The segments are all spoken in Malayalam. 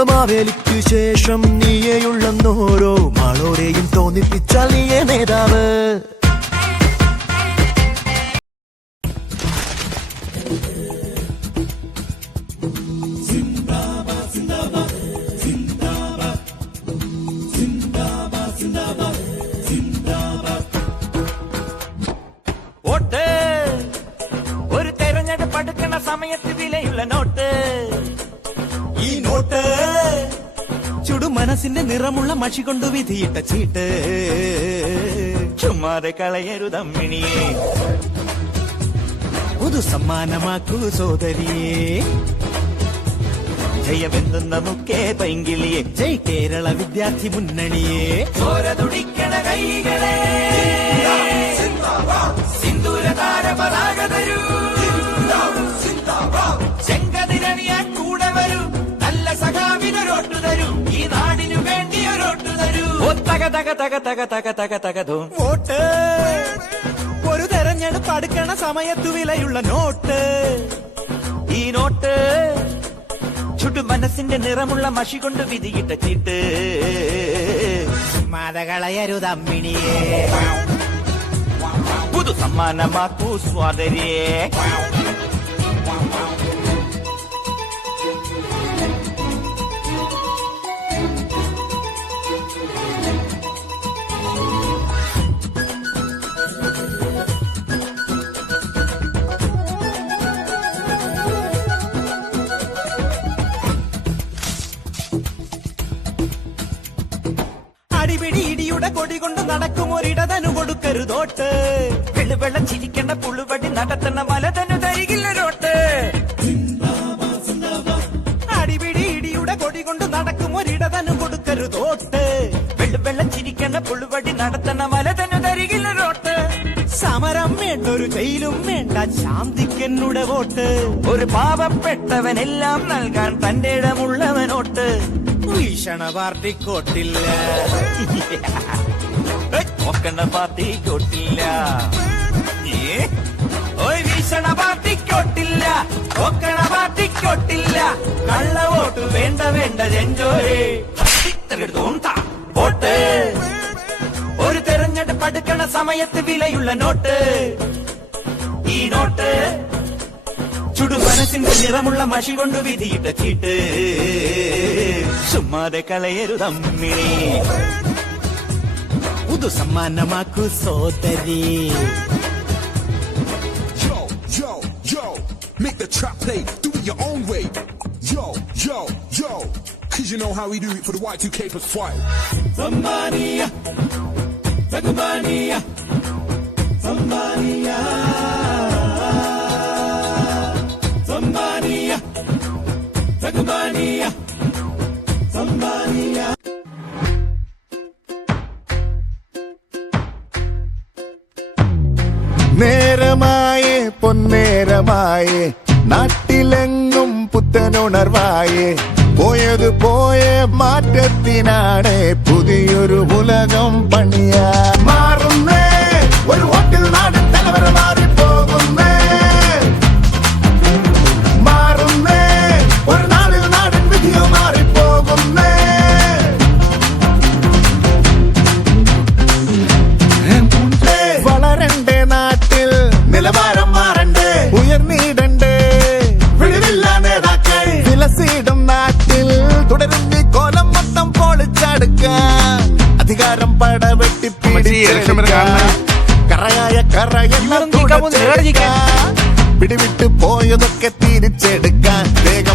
മാവേലിക്കു ശേഷം നീയെയുള്ളെന്നോരോ മാളോരെയും തോന്നിപ്പിച്ചാൽ നീയേ നേതാവ്. മനസ്സിന്റെ നിറമുള്ള മഷി കൊണ്ടു വിധിയിട്ട ചീട്ട്. ചുമ്മാതെ കളയരുതമ്മിണിയെ പുതു സമ്മാനമാക്കൂ സോദരിയെ. ജയമെന്തുന്ന മുക്കേ പൈങ്കിളിയെ. ജയ് കേരള വിദ്യാർത്ഥി മുന്നണിയെ. കൈകളെ. സിന്ദൂര താര പതാക തരൂ. തരൂ. ഈ നാടിനു വേണ്ടി ഒരോട്ടു തരൂ. ഓ തക തക തക തക തക തക തകതോ വോട്ട്. ഒരു തെരഞ്ഞെടുപ്പ് അടുക്കണ സമയത്തു വിലയുള്ള നോട്ട്. ഈ നോട്ട് ചുട്ടു മനസ്സിന്റെ നിറമുള്ള മഷി കൊണ്ട് വിധിയിട്ട ചീട്ട്. മാതകളയരുതമ്മിണിയേ പുതു സമ്മാനമാക്കൂ സ്വാതരിയെ ഒരിടതനു കൊടുക്കരുതോട്ട് വെള്ളുവെള്ളം ചിരിക്കണ്ട പുളുവടി നടത്തണ വലതനു തരികില്ലൊരോട്ട് അടിപിടി ഇടിയുടെ കൊടി കൊണ്ട് നടക്കും ഒരിടതനു കൊടുക്കരുതോട്ട് വെള്ളുവെള്ളം ചിരിക്കണ പുളുവടി നടത്തണ വലതനു തരികില്ലൊരോട്ട് സമരം വേണ്ട ഒരു ജയിലും വേണ്ട ശാന്തിക്കെന്നുടെ വോട്ട്. ഒരു പാവപ്പെട്ടവനെല്ലാം നൽകാൻ തന്റെ ഇടമുള്ളവനോട്ട് ഭീഷണ പാർട്ടിക്കോട്ടില്ല. നോക്കണ്ട പാർട്ടി കൊട്ടില്ല ഭീഷണ പാർട്ടി കൊട്ടില്ല നോക്കണ പാർട്ടി കൊട്ടില്ല കള്ള വോട്ട് വേണ്ട വേണ്ട ജഞ്ചോരെ വോട്ട്. ഒരു തെരഞ്ഞെടുപ്പ് അടുക്കണ സമയത്ത് വിലയുള്ള നോട്ട്. ഈ നോട്ട് ചുടു മനസ്സിന്റെ നിറമുള്ള മഷി കൊണ്ട് വിധിയിട്ട ചീട്ട് ചുമ്മാതെ കളയരുതമ്മിണി പുതു സമ്മാനമാക്കൂ സോദരി Yo, yo, yo, make the trap play, do it your own way. Yo, yo, yo, cause you know how we do it for the Y2K plus five. Somebody, somebody, somebody, somebody, somebody, somebody. നേരമായേ പൊന്നേരമായേ നാട്ടിലെങ്ങും പുത്തനുണർവായേ പോയത് പോയ മാറ്റത്തിനാണ് പുതിയൊരു ഉലകം പണിയ മാറുന്നേ ഒരു ഹോട്ടൽ നാടൻ തലവര കറയായ കറയെല്ലാം പിടിവിട്ട് പോയതൊക്കെ തിരിച്ചെടുക്കാൻ വേഗം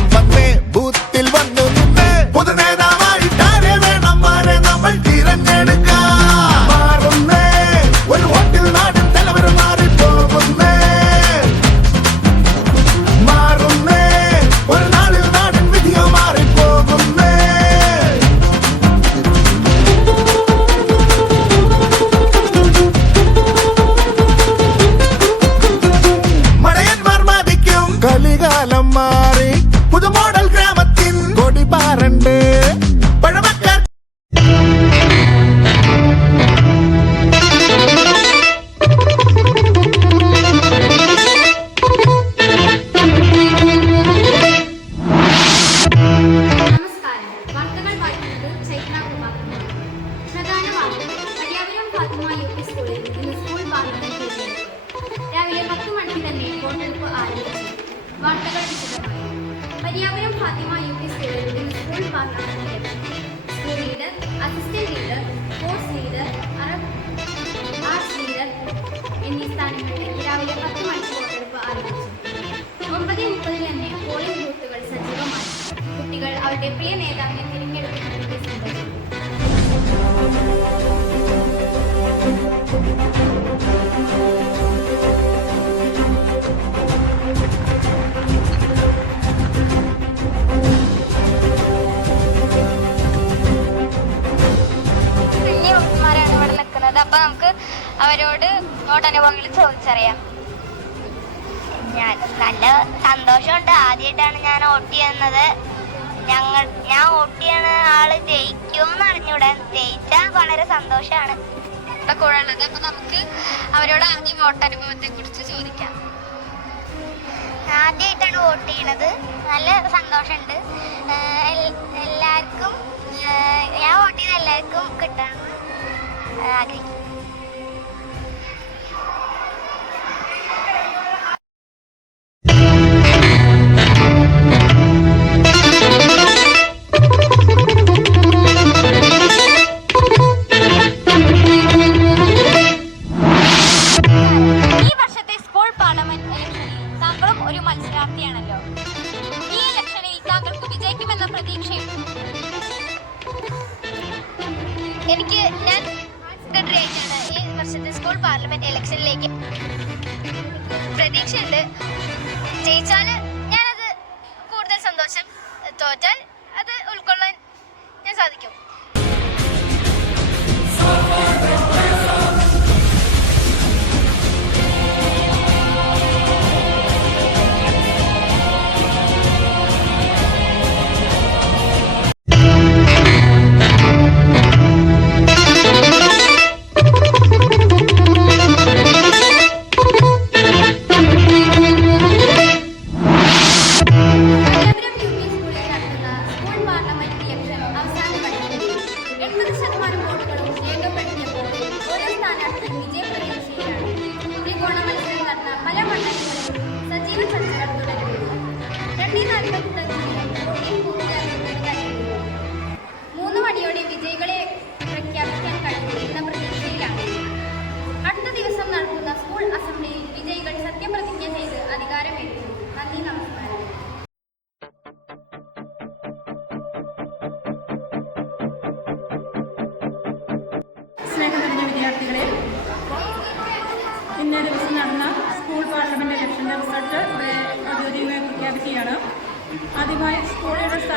ഫാത്തിമ യു പി സ്കൂളിൽ സ്കൂൾ തിരഞ്ഞെടുപ്പ് school leader assistant leader sports leader Arab arts leader എന്നീ സ്ഥാനങ്ങളിൽ രാവിലെ പത്ത് മണിക്ക് വോട്ടെടുപ്പ് ആരംഭിച്ചു. ഒമ്പത് മുപ്പതിൽ തന്നെ പോളിംഗ് ബൂത്തുകൾ സജീവമായി. കുട്ടികൾ അവരുടെ പ്രിയ നേതാവിനെ തിരഞ്ഞെടുക്കുന്നതിന്റെ സന്തോഷം അവരോട് അനുഭവങ്ങൾ ചോദിച്ചറിയാം. ഞാൻ നല്ല സന്തോഷമുണ്ട്. ആദ്യമായിട്ടാണ് ഞാൻ വോട്ട് ചെയ്യുന്നത്. ഞങ്ങൾ ഞാൻ വോട്ട് ചെയ്യണ ആൾ ജയിക്കുമെന്ന് അറിഞ്ഞൂടെ. ജയിച്ചാൽ വളരെ സന്തോഷമാണ്. ഇവിടെ കൂടെ ഉള്ളത് അപ്പൊ നമുക്ക് അവരോട് ആദ്യം വോട്ടനുഭവത്തെ കുറിച്ച് ചോദിക്കാം. ആദ്യമായിട്ടാണ് വോട്ട് ചെയ്യണത് നല്ല സന്തോഷമുണ്ട്. എല്ലാവർക്കും ഞാൻ വോട്ട് ചെയ്ത എല്ലാവർക്കും കിട്ടണം ആഗ്രഹിക്കുന്നു വിജയിക്കുമെന്ന പ്രതീക്ഷയും. എനിക്ക് ഞാൻ സെക്രട്ടറി ആയിട്ടാണ് ഈ വർഷത്തെ സ്കൂൾ പാർലമെന്റ് ഇലക്ഷനിലേക്ക്. പ്രതീക്ഷയുണ്ട്. ജയിച്ചാൽ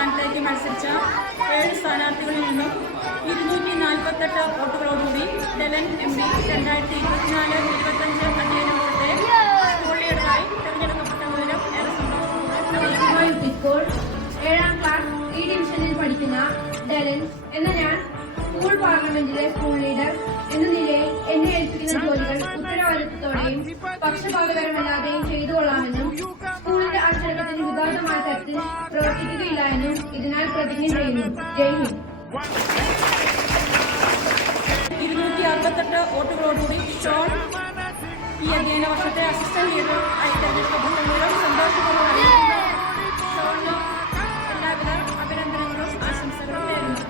സ്ഥാനത്തേക്ക് മത്സരിച്ച ഏഴ് സ്ഥാനാർത്ഥികളിൽ നിന്നും ഇരുന്നൂറ്റി നാൽപ്പത്തെട്ട് വോട്ടുകളോടുകൂടി ഡെലൻ എം പി രണ്ടായിരത്തി ഇരുപത്തിനാല് ഇരുപത്തഞ്ച് അധ്യയന വർഷത്തെ സ്കൂൾ തെരഞ്ഞെടുക്കപ്പെട്ട സ്കൂൾ ഏഴാം ക്ലാസ് ഈ ഡിവിഷനിൽ പഠിക്കുന്ന ഡെലൻ എന്ന ഞാൻ സ്കൂൾ പാർലമെന്റിലെ സ്കൂൾ ലീഡർ എന്ന നിലയിൽ എന്നെ ഏൽപ്പിക്കുന്ന ജോലികൾ ഉത്തരവാദിത്വത്തോടെയും പക്ഷപാതപരമല്ലാതെയും ചെയ്തു കൊള്ളാമെന്നും സ്കൂളിന്റെ വിഘാതമായ തരത്തിൽ പ്രവർത്തിക്കുകയില്ല എന്നും ഇതിനാൽ പ്രതിജ്ഞ ചെയ്യുന്നു. ജയ് ഹിന്ദ്. ഇരുന്നൂറ്റി അറുപത്തെട്ട് വോട്ടുകളോടുകൂടി ഷോൺ ഈ അധ്യയന വർഷത്തെ അസിസ്റ്റന്റ് ലീഡർ ആയി തെരഞ്ഞെടുക്കപ്പെട്ട മുഴുവൻ സന്തോഷപൂർവം. ഷോണിന് എല്ലാവിധ അഭിനന്ദനങ്ങളും ആശംസകളും നേരുന്നു.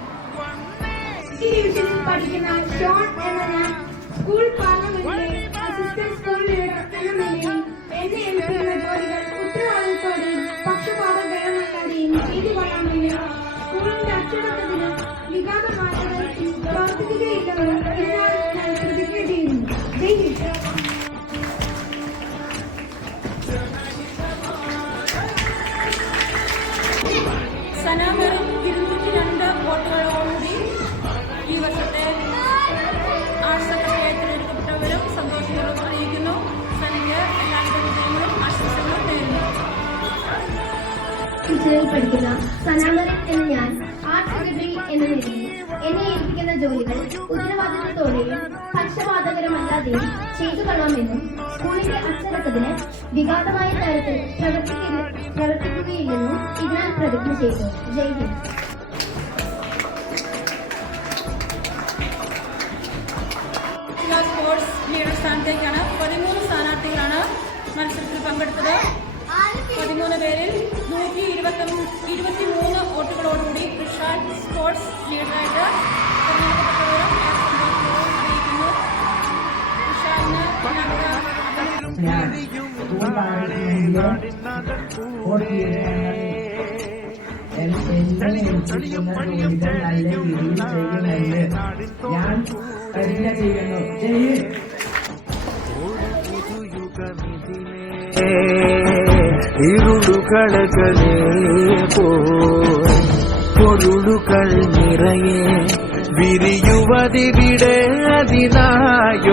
പഠിക്കുന്ന ഷോൺ എന്ന ഞാൻ സ്കൂൾ പാർലമെന്റിലെ അസിസ്റ്റന്റ് സ്കൂൾ ലീഡർ എന്ന നിലയിൽ എന്നെ ജോലികൾ ഉത്തരവാദിത്തോടെയും പക്ഷപാതപരമല്ലാതെയും ചെയ്തു കൊള്ളാമെന്ന് സ്കൂളിന്റെ അച്ചടക്കത്തിന് വിഘാതമായ സനാമരൻ എന്ന ഞാൻ ആർട്ട് സെക്രട്ടറി എന്ന നിലയിൽ എന്നെ ഏൽപ്പിക്കുന്ന ജോലികൾ ഉത്തരവാദിത്തത്തോടെയും പക്ഷപാതകരമല്ലാതെയും ചെയ്തു കൊള്ളാമെന്നും സ്കൂളിന്റെ അച്ചടക്കത്തിന് വിഘാതമായ തരത്തിൽ പ്രവർത്തിക്കുകയില്ലെന്നും ഇതിനാൽ പ്രതിജ്ഞ ചെയ്തു. ജയ് ഹിന്ദ്. സ്പോർട്സ് ലീഡർ സ്ഥാനത്തേക്കാണ് പതിമൂന്ന് സ്ഥാനാർത്ഥികളാണ് മത്സരത്തിൽ പങ്കെടുത്തത്. പതിമൂന്ന് പേരിൽ നൂറ്റി ഇരുപത്തി ഇരുപത്തി മൂന്ന് വോട്ടുകളോടുകൂടി വിശാൽ സ്പോർട്സ് ലീഡറായിട്ട് ഞാൻ പ്രതിജ്ഞ ചെയ്യുന്നു ജയ് ഇരുളു കളകളേ പൊരുളുകൾ നിറയെ വിരിയുവതിവിടെ അതിനായൊരുങ്ങുകള